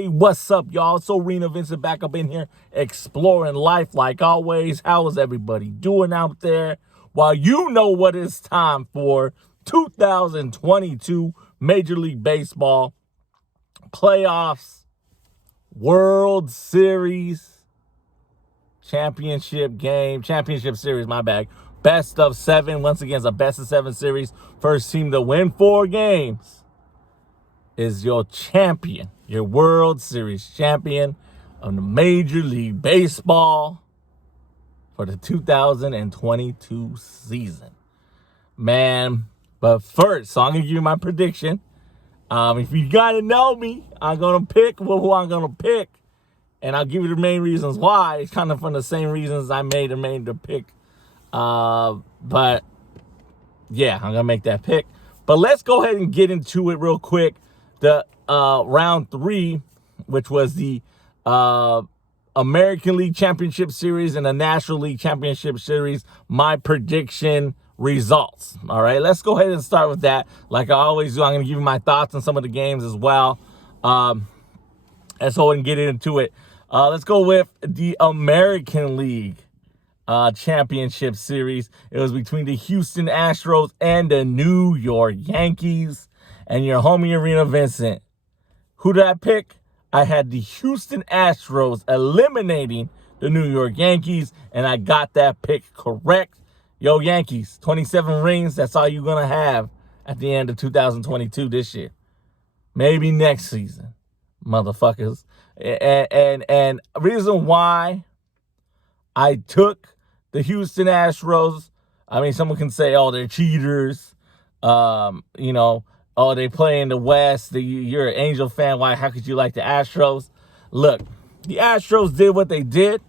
Hey, what's up, y'all? It's ARENAVINCENT back up in here exploring life like always. How is everybody doing out there? Well, you know what it's time for. 2022 Major League Baseball playoffs, World Series, championship series, my bad. Best of 7. Once again, it's a best of 7 series. First team to win 4 games is your champion, your World Series champion of the Major League Baseball for the 2022 season. Man, but first, so I'm going to give you my prediction. If you got to know me, I'm going to pick who I'm going to pick. And I'll give you the main reasons why. It's kind of from the same reasons I made the pick. But, yeah, I'm going to make that pick. But let's go ahead and get into it real quick. The round 3, which was the American League Championship Series and the National League Championship Series, my prediction results. All right, let's go ahead and start with that. Like I always do, I'm going to give you my thoughts on some of the games as well. Let's go ahead and get into it. Let's go with the American League Championship Series. It was between the Houston Astros and the New York Yankees. And your homie ARENAVINCENT. Who did I pick? I had the Houston Astros eliminating the New York Yankees, and I got that pick correct. Yo, Yankees, 27 rings, that's all you're going to have at the end of 2022 this year. Maybe next season, motherfuckers. And reason why I took the Houston Astros, I mean, someone can say, oh, they're cheaters, oh, they play in the West. You're an Angel fan. Why? How could you like the Astros? Look, the Astros did what they did.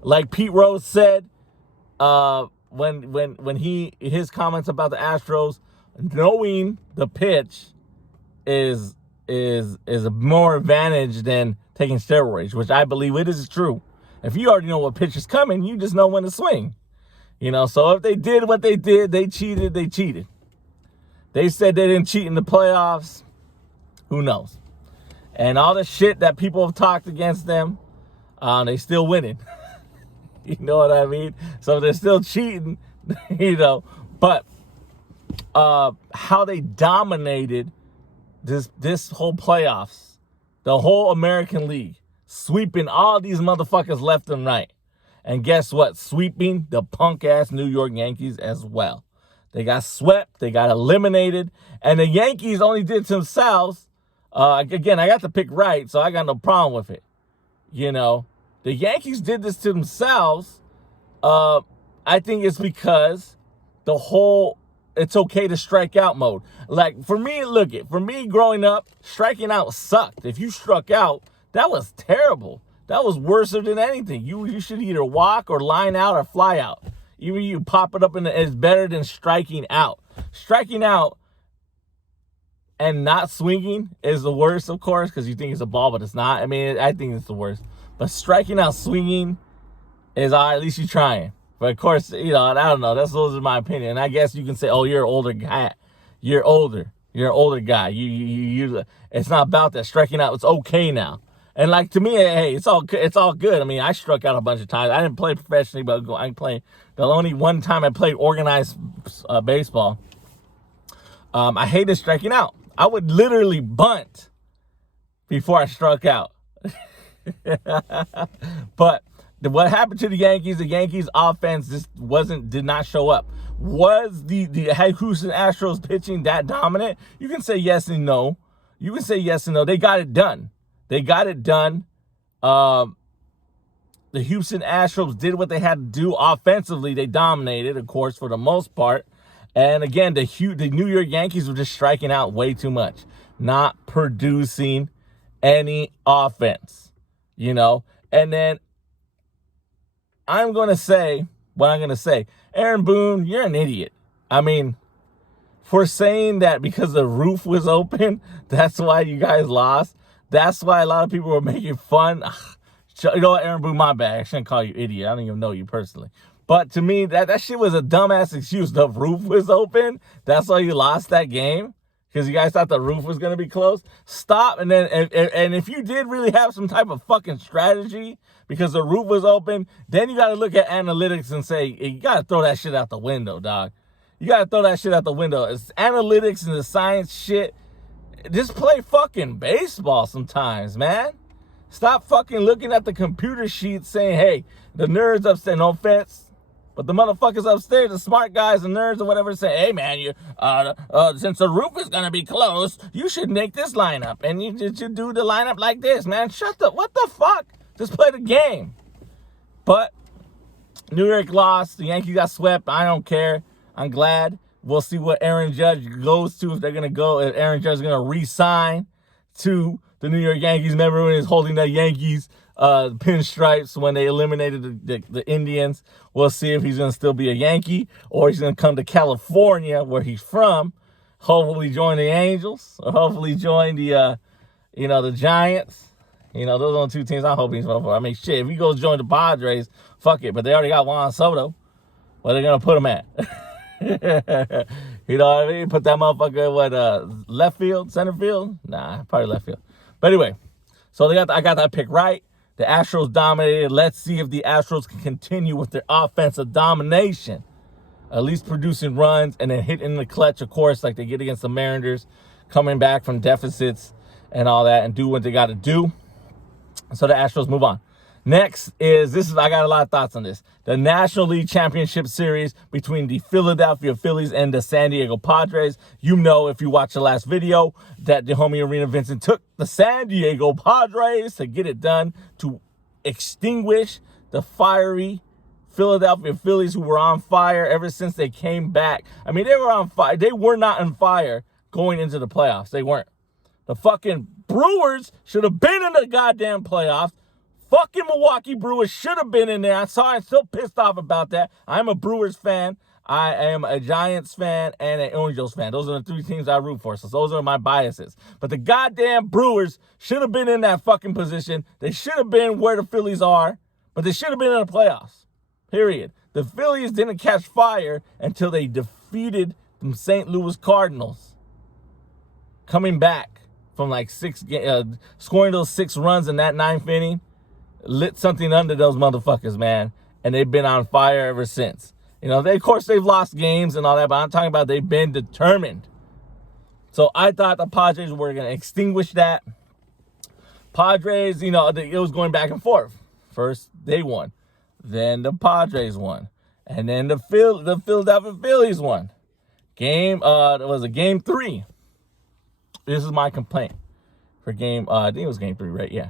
Like Pete Rose said, when his comments about the Astros, knowing the pitch is a more advantage than taking steroids, which I believe it is true. If you already know what pitch is coming, you just know when to swing. So if they did what they did, they cheated. They said they didn't cheat in the playoffs. Who knows? And all the shit that people have talked against them, they still winning. You know what I mean? So they're still cheating, But how they dominated this whole playoffs, the whole American League, sweeping all these motherfuckers left and right. And guess what? Sweeping the punk-ass New York Yankees as well. They got swept. They got eliminated. And the Yankees only did to themselves. Again, I got the pick right, so I got no problem with it. The Yankees did this to themselves. I think it's because the whole it's okay to strike out mode. Like, for me growing up, striking out sucked. If you struck out, that was terrible. That was worse than anything. You should either walk or line out or fly out. Even you pop it up it's better than striking out. Striking out and not swinging is the worst, of course, because you think it's a ball, but it's not. I mean, I think it's the worst. But striking out swinging is all right, at least you're trying. But of course, I don't know. Those are my opinion. And I guess you can say, oh, you're an older guy. You're older. You're an older guy. You it's not about that. Striking out, it's okay now. And like, to me, hey, it's all good. I mean, I struck out a bunch of times. I didn't play professionally, but I played. The only one time I played organized baseball, I hated striking out. I would literally bunt before I struck out. But what happened to the Yankees offense just did not show up. Was the Houston Astros pitching that dominant? You can say yes and no. They got it done. The Houston Astros did what they had to do offensively. They dominated, of course, for the most part. And again, the New York Yankees were just striking out way too much, not producing any offense, And then I'm going to say what I'm going to say. Aaron Boone, you're an idiot. I mean, for saying that because the roof was open, that's why you guys lost. That's why a lot of people were making fun. You know what, Aaron Boone, my bad. I shouldn't call you idiot. I don't even know you personally. But to me, that shit was a dumbass excuse. The roof was open. That's why you lost that game. because you guys thought the roof was going to be closed. Stop. And then, and if you did really have some type of fucking strategy because the roof was open, then you got to look at analytics and say, you got to throw that shit out the window, dog. You got to throw that shit out the window. It's analytics and the science shit. Just play fucking baseball sometimes, man. Stop fucking looking at the computer sheet saying, hey, the nerds upstairs, no offense, but the motherfuckers upstairs, the smart guys, the nerds or whatever, say, hey, man, since the roof is going to be closed, you should make this lineup. And you should do the lineup like this, man. What the fuck? Just play the game. But New York lost. The Yankees got swept. I don't care. I'm glad. We'll see what Aaron Judge goes to, if they're going to go, if Aaron Judge is going to re-sign to the New York Yankees. Remember when he was holding the Yankees pinstripes when they eliminated the Indians? We'll see if he's going to still be a Yankee or he's going to come to California, where he's from, hopefully join the Angels, or hopefully join the, the Giants. Those are the two teams I'm hoping he's going for. I mean, shit, if he goes join the Padres, fuck it. But they already got Juan Soto. Where they going to put him at? You know what I mean? Put that motherfucker, left field, center field? Nah, probably left field. But anyway, so I got that pick right. The Astros dominated. Let's see if the Astros can continue with their offensive domination, at least producing runs and then hitting the clutch, of course, like they get against the Mariners, coming back from deficits and all that, and do what they got to do. So the Astros move on. Next I got a lot of thoughts on this. The National League Championship Series between the Philadelphia Phillies and the San Diego Padres. You know, if you watched the last video, that the homie ARENAVINCENT took the San Diego Padres to get it done, to extinguish the fiery Philadelphia Phillies, who were on fire ever since they came back. I mean, they were on fire. They were not on fire going into the playoffs. They weren't. The fucking Brewers should have been in the goddamn playoffs. Fucking Milwaukee Brewers should have been in there. I'm sorry, I'm still pissed off about that. I'm a Brewers fan. I am a Giants fan and an Angels fan. Those are the three teams I root for, so those are my biases. But the goddamn Brewers should have been in that fucking position. They should have been where the Phillies are, but they should have been in the playoffs. Period. The Phillies didn't catch fire until they defeated the St. Louis Cardinals, coming back from like scoring those 6 runs in that 9th inning. Lit something under those motherfuckers, man. And they've been on fire ever since. Of course, they've lost games and all that, but I'm talking about they've been determined. So I thought the Padres were going to extinguish that. Padres, it was going back and forth. First, they won. Then the Padres won. And then the Philadelphia Phillies won. Game 3. This is my complaint for I think it was game 3, right? Yeah.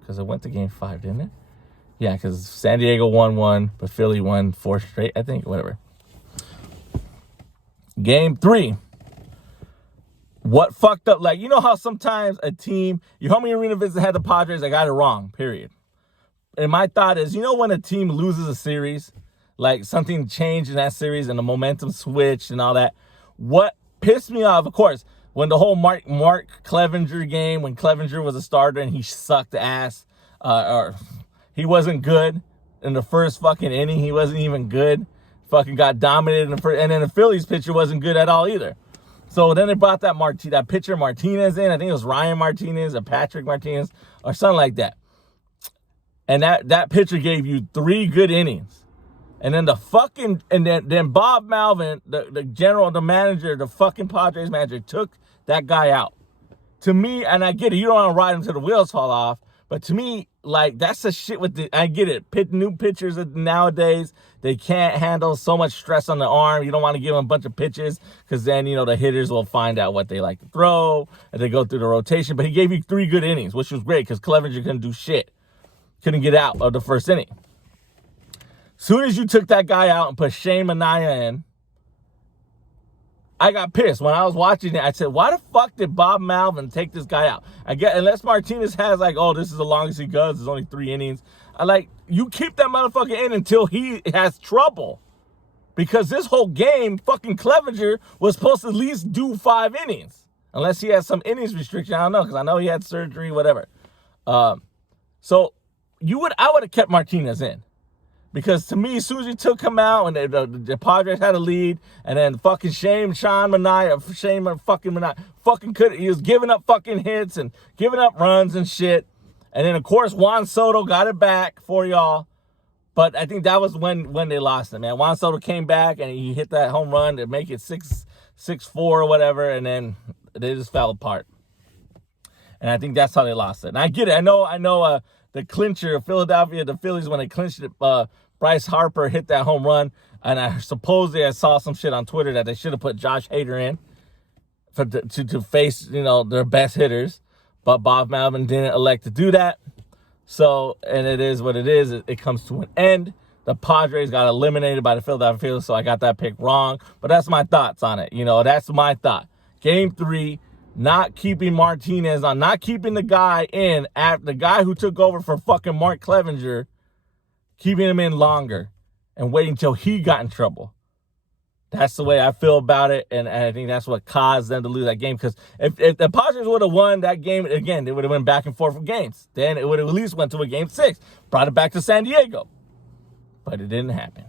Because it went to game 5, didn't it? Yeah, because San Diego won 1, but Philly won 4 straight, I think, whatever. Game 3. What fucked up? Like, you know how sometimes a team, your homie ARENAVINCENT had the Padres, I got it wrong, period. And my thought is, when a team loses a series, like something changed in that series and the momentum switched and all that, what pissed me off, of course, when the whole Mark Clevenger game, when Clevenger was a starter and he sucked ass, or he wasn't good in the first fucking inning. He wasn't even good. Fucking got dominated in the first, and then the Phillies pitcher wasn't good at all either. So then they brought that pitcher Martinez in. I think it was Ryan Martinez or Patrick Martinez or something like that. And that pitcher gave you 3 good innings. And then then Bob Melvin, the manager, the fucking Padres manager, took that guy out. To me, and I get it, you don't want to ride him till the wheels fall off, but to me, like, that's the shit I get it. New pitchers nowadays, they can't handle so much stress on the arm. You don't want to give them a bunch of pitches, because then, the hitters will find out what they like to throw, and they go through the rotation. But he gave you 3 good innings, which was great, because Clevenger couldn't do shit. Couldn't get out of the first inning. Soon as you took that guy out and put Shane Manaea in, I got pissed. When I was watching it, I said, why the fuck did Bob Melvin take this guy out? I get, unless Martinez has this is the longest he goes, there's only 3 innings. You keep that motherfucker in until he has trouble. Because this whole game, fucking Clevenger was supposed to at least do 5 innings. Unless he has some innings restriction, I don't know, because I know he had surgery, whatever. So I would have kept Martinez in. Because to me, as soon as he took him out and the Padres had a lead, and then fucking Shane Manaea, he was giving up fucking hits and giving up runs and shit. And then, of course, Juan Soto got it back for y'all. But I think that was when they lost it, man. Juan Soto came back and he hit that home run to make it 6-4 or whatever, and then they just fell apart. And I think that's how they lost it. And I get it. I know the clincher of Philadelphia, the Phillies, when they clinched it, Bryce Harper hit that home run. And I saw some shit on Twitter that they should have put Josh Hader in to face, their best hitters. But Bob Melvin didn't elect to do that. So, and it is what it is. It comes to an end. The Padres got eliminated by the Philadelphia Phillies, so I got that pick wrong. But that's my thoughts on it. That's my thought. Game 3, not keeping Martinez on, not keeping the guy in, the guy who took over for fucking Mark Clevenger, keeping him in longer and waiting until he got in trouble. That's the way I feel about it, and I think that's what caused them to lose that game. Because if the Padres would have won that game, again, they would have went back and forth for games. Then it would have at least went to a Game 6, brought it back to San Diego. But it didn't happen.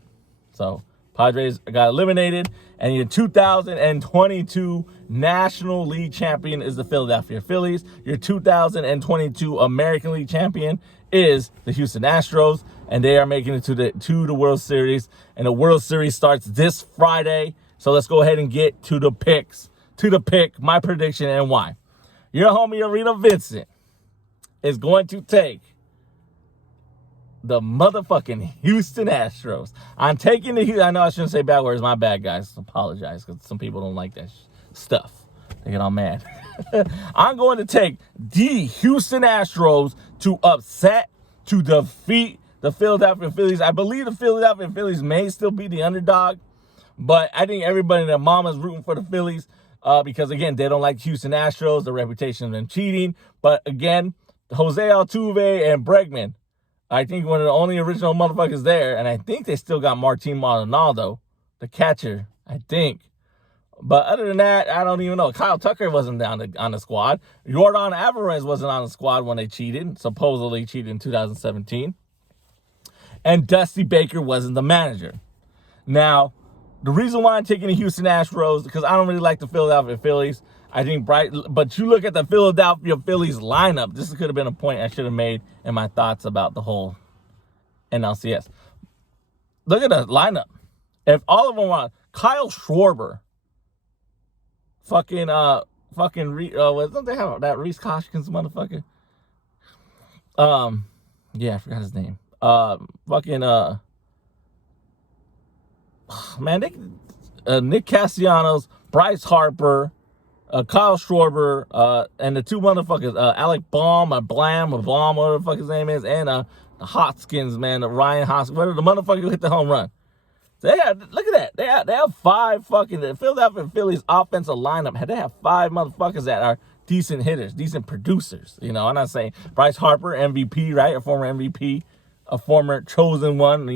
So Padres got eliminated, and your 2022 National League champion is the Philadelphia Phillies. Your 2022 American League champion is the Houston Astros, and they are making it to the World Series. And the World Series starts this Friday. So let's go ahead and get to the picks. To the pick, my prediction, and why. Your homie ARENAVINCENT is going to take the motherfucking Houston Astros. I'm taking I know I shouldn't say bad words. My bad, guys. Apologize, because some people don't like that stuff. They get all mad. I'm going to take the Houston Astros to defeat the Philadelphia Phillies. I believe the Philadelphia Phillies may still be the underdog, but I think everybody and their mama's rooting for the Phillies because, again, they don't like Houston Astros, the reputation of them cheating. But, again, Jose Altuve and Bregman, I think one of the only original motherfuckers there, and I think they still got Martin Maldonado, the catcher, I think. But other than that, I don't even know. Kyle Tucker wasn't on the squad. Yordan Alvarez wasn't on the squad when they supposedly cheated in 2017. And Dusty Baker wasn't the manager. Now, the reason why I'm taking the Houston Astros, because I don't really like the Philadelphia Phillies. I think but you look at the Philadelphia Phillies lineup. This could have been a point I should have made in my thoughts about the whole NLCS. Look at the lineup. If all of them are Kyle Schwarber, don't they have that Reese Koshkins motherfucker? Yeah, I forgot his name. Nick Castellanos, Bryce Harper, Kyle Schwarber, and the two motherfuckers, Alec Baum, whatever the fuck his name is, and the Hoskins, man, the Ryan Hoskins, whatever the motherfucker who hit the home run. Look at that. They have 5 the Philadelphia Phillies offensive lineup. They have 5 motherfuckers that are decent hitters, decent producers. I'm not saying Bryce Harper, MVP, right? A former MVP, a former chosen one,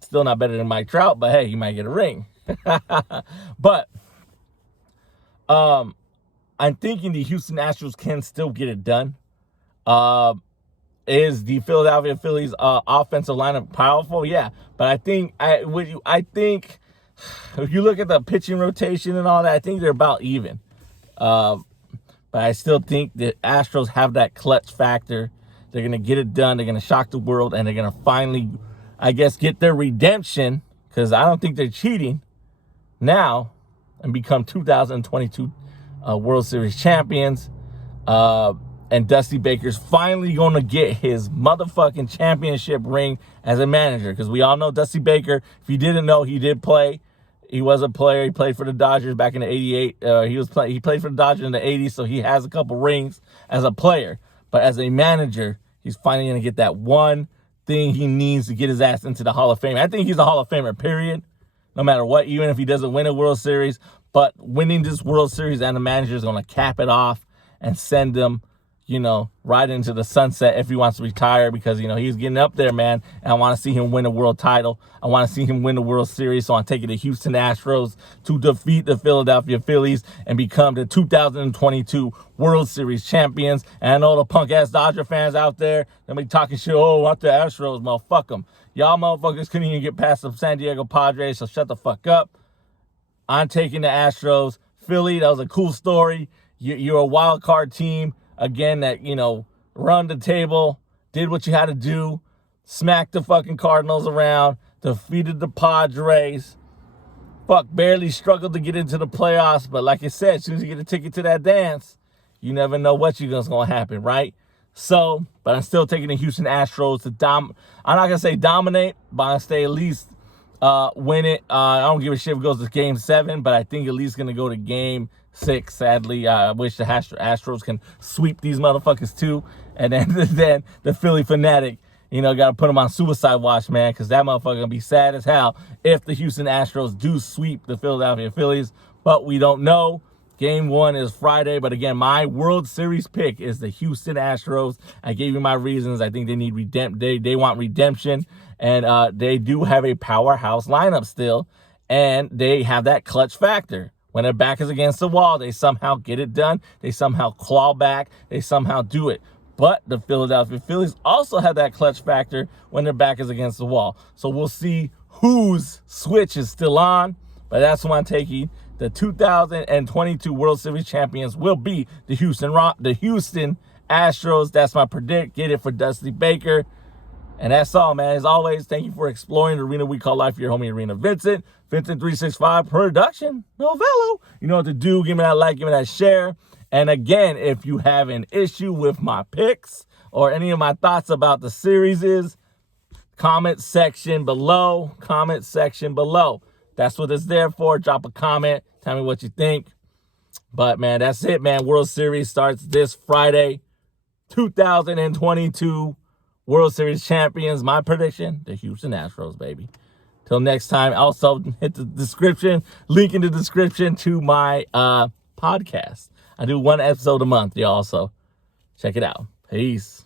still not better than Mike Trout, but hey, he might get a ring. But I'm thinking the Houston Astros can still get it done. Is the Philadelphia Phillies offensive lineup powerful? Yeah, but I think if you look at the pitching rotation and all that, I think they're about even. But I still think the Astros have that clutch factor. They're gonna get it done. They're gonna shock the world, and they're gonna finally, I guess, get their redemption, because I don't think they're cheating now, and become 2022 World Series champions. And Dusty Baker's finally going to get his motherfucking championship ring as a manager. Because we all know Dusty Baker, if you didn't know, he did play. He was a player. He played for the Dodgers back in the 88. He played for the Dodgers in the 80s, so he has a couple rings as a player. But as a manager, he's finally going to get that one thing he needs to get his ass into the Hall of Fame. I think he's a Hall of Famer, period. No matter what, even if he doesn't win a World Series. But winning this World Series and the manager is going to cap it off and send him, ride into the sunset if he wants to retire, because, he's getting up there, man. And I want to see him win a world title. I want to see him win the World Series. So I'm taking the Houston Astros to defeat the Philadelphia Phillies and become the 2022 World Series champions. And I know the punk-ass Dodger fans out there, they'll be talking shit, what the Astros, motherfuck them. Y'all motherfuckers couldn't even get past the San Diego Padres, so shut the fuck up. I'm taking the Astros. Philly, that was a cool story. You're a wild card team. Again, that, run the table, did what you had to do, smacked the fucking Cardinals around, defeated the Padres. Barely struggled to get into the playoffs. But like I said, as soon as you get a ticket to that dance, you never know what's going to happen, right? So, but I'm still taking the Houston Astros to I'm not going to say dominate, but I'm going to say at least win it. I don't give a shit if it goes to Game 7, but I think at least going to go to Game 6, sadly. I wish the Astros can sweep these motherfuckers too. And then the Philly fanatic, got to put him on suicide watch, man, because that motherfucker going to be sad as hell if the Houston Astros do sweep the Philadelphia Phillies. But we don't know. Game 1 is Friday. But again, my World Series pick is the Houston Astros. I gave you my reasons. I think they need they want redemption. And they do have a powerhouse lineup still. And they have that clutch factor. When their back is against the wall, they somehow get it done. They somehow claw back. They somehow do it. But the Philadelphia Phillies also have that clutch factor when their back is against the wall. So we'll see whose switch is still on. But that's what I'm taking. The 2022 World Series champions will be the Houston Astros. That's my predict. Get it for Dusty Baker. And that's all, man. As always, thank you for exploring the arena we call life. Your homie, Arena Vincent. Vincent365 production. Novello. You know what to do. Give me that like. Give me that share. And again, if you have an issue with my picks or any of my thoughts about the series, comment section below. Comment section below. That's what it's there for. Drop a comment. Tell me what you think. But, man, that's it, man. World Series starts this Friday. 2022 World Series champions. My prediction, the Houston Astros, baby. Till next time. Also, hit the description. Link in the description to my podcast. I do one episode a month, y'all. So check it out. Peace.